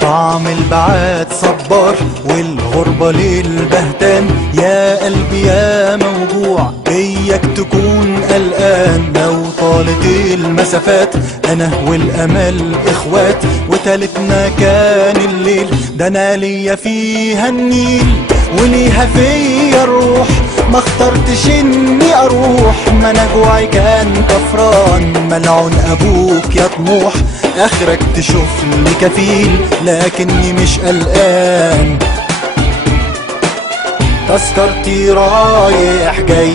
طعم البعاد صبار والغربة للبهتان، يا قلبي يا موجوع إياك تكون قلقان. لو طالت المسافات أنا والأمل إخوات، وتالتنا كان الليل، ده أنا ليا فيها النيل وليها فيا الروح. ما اخترتش اني اروح، ما انا جوعي كان كفران. ملعون ابوك يا طموح، اخرك تشوف لي كفيل لكني مش قلقان. تذكرتي رايح جاي،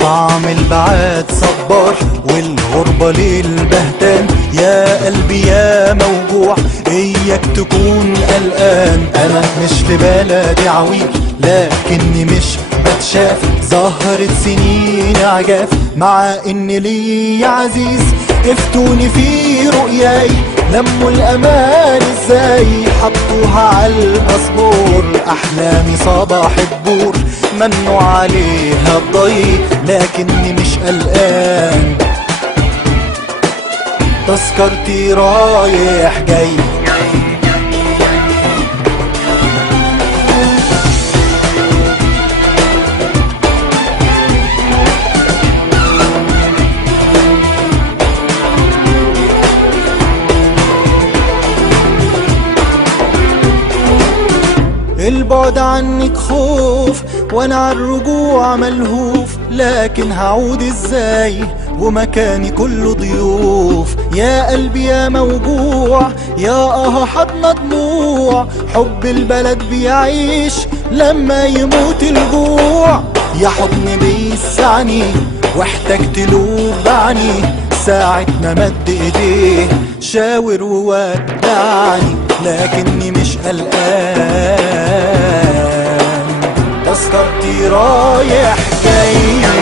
طعم البعاد صبار والغربة للبهتان، يا قلبي يا موجوع إياك تكون قلقان. أنا مش في بلدي عويل لكني مش بتشاف، ظهرت سنين عجاف مع إن لي عزيز. افتوني في رؤياي لموا الأمان ازاي، حطوها عالباسبور. أحلامي صباح الدور ممنوع عليها الضي لكني مش قلقان. تذكرتي رايح جاي، البعد عنك خوف وانا عالرجوع ملهوف، لكن هعود ازاي ومكاني كله ضيوف. يا قلبي يا موجوع يا حضن دموع، حب البلد بيعيش لما يموت الجوع. يا حضن بيسعني واحتجت له بعني، ساعة ما مد ايديه شاور وودعني لكني مش قلقان. تذكرتي رايح جاي.